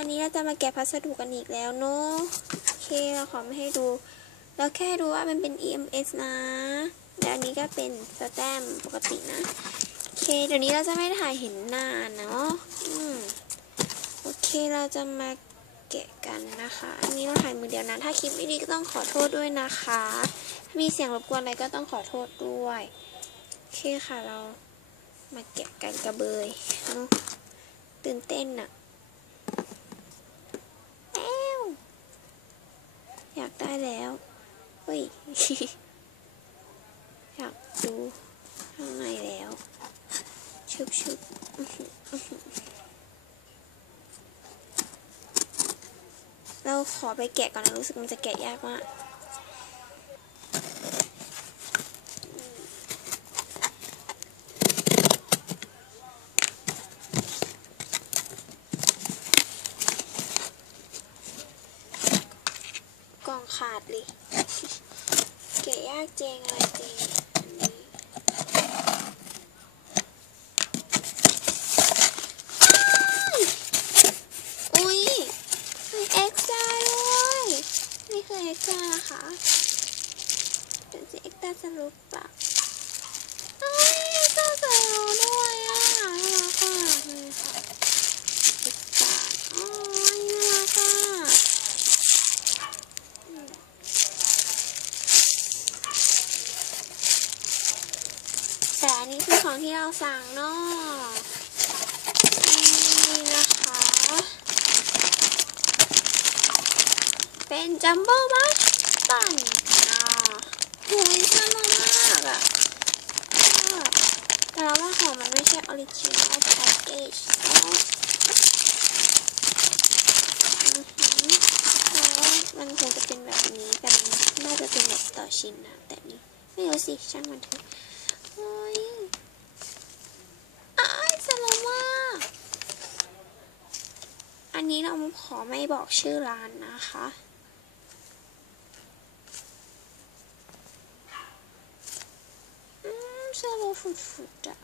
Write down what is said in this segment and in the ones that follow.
วันนี้เราจะมาแกะพัสดุกันอีกแล้วเนาะโอเคเราขอไม่ให้ดู เราแค่ดูว่ามันเป็น EMS นะ แล้วอันนี้ก็เป็นสแตมป์ปกตินะ โอเค เดี๋ยวนี้เราจะไม่ถ่ายเห็นหน้าเนาะอืมโอเคเราจะมาแกะกันนะคะ อันนี้เราถ่ายมือเดียวนะ ถ้าคลิปไม่ดีก็ต้องขอโทษด้วยนะคะถ้ามีเสียงรบกวนอะไรก็ต้องขอโทษด้วย โอเคค่ะเรามาแกะกันกระเบยเนาะตื่นเต้นอะแอ้ว อยากได้แล้วเฮ้ย อยากดูข้างในแล้ว ชุบชุบเราขอไปแกะก่อนนะรู้สึกมันจะแกะยากมาก กล่องขาดเลยแกะยากเจงอะไรเจงอุ้ยเอ็กซ์ตาด้วยนี่คือเอ็กซ์ตานะคะเป็นสิเอ็กซ์ตาสรุปปะเอ้ยเอ็กซ์ตร้าสรุปด้วยอะน่ารักอะนี่ค่ะเอ็กซ์ตร้าอ๋อน่ารักอะ แต่อันนี้คือของที่เราสั่งเนาะนี่นะคะ เป็นจัมโบ้บัสตันอ่าโหยน่ารักมากอะแต่เราว่าของมันไม่ใช่ออริจินอลแพ็กเกจเนาะอือหือว่ามันคงจะเป็นแบบนี้กัน น่าจะเป็นแบบต่อชิ้นนะ แต่นี่ไม่รู้สิ ช่างมันเถอะ โอ้ยอ้ายสโลมากอันนี้เราขอไม่บอกชื่อร้านนะคะอืมสโลฟุดๆอะ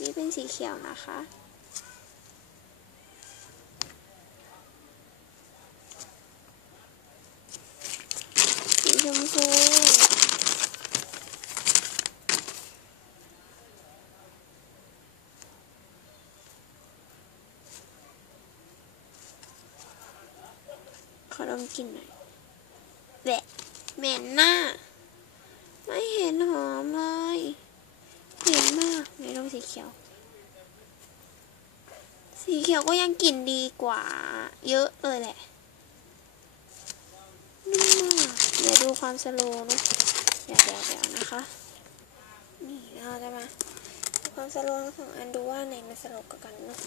นี่เป็นสีเขียวนะคะ สีชมพู อดมกลินหน่อยแหวะเหม็นหน้า ไม่เห็นหอมเลยเหม็นมากไหนลองสีเขียว สีเขียวก็ยังกลิ่นดีกว่า เยอะเลยแหละนุ่มมากเดี๋ยวดูความสโลว์นะเดี๋ยวเดี๋ยวเดี๋ยวนะคะ นี่เราจะมาความสโลว์ของอันดูว่าไหนมันสโลว์กว่ากันเนอะ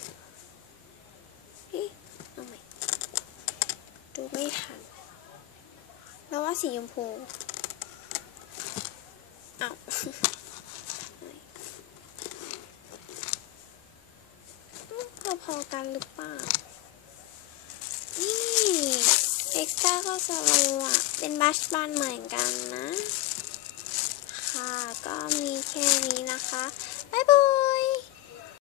เฮ้ยเอาใหม่ ดูไม่ทันาสีชมพูเอ้าพอกันหรือเปล่า นี่เอ็กซ์ต้าก็สโลว์อะ เป็นบัชบันเหมือนกันนะ ค่ะ ก็มีแค่นี้นะคะ บ๊ายบาย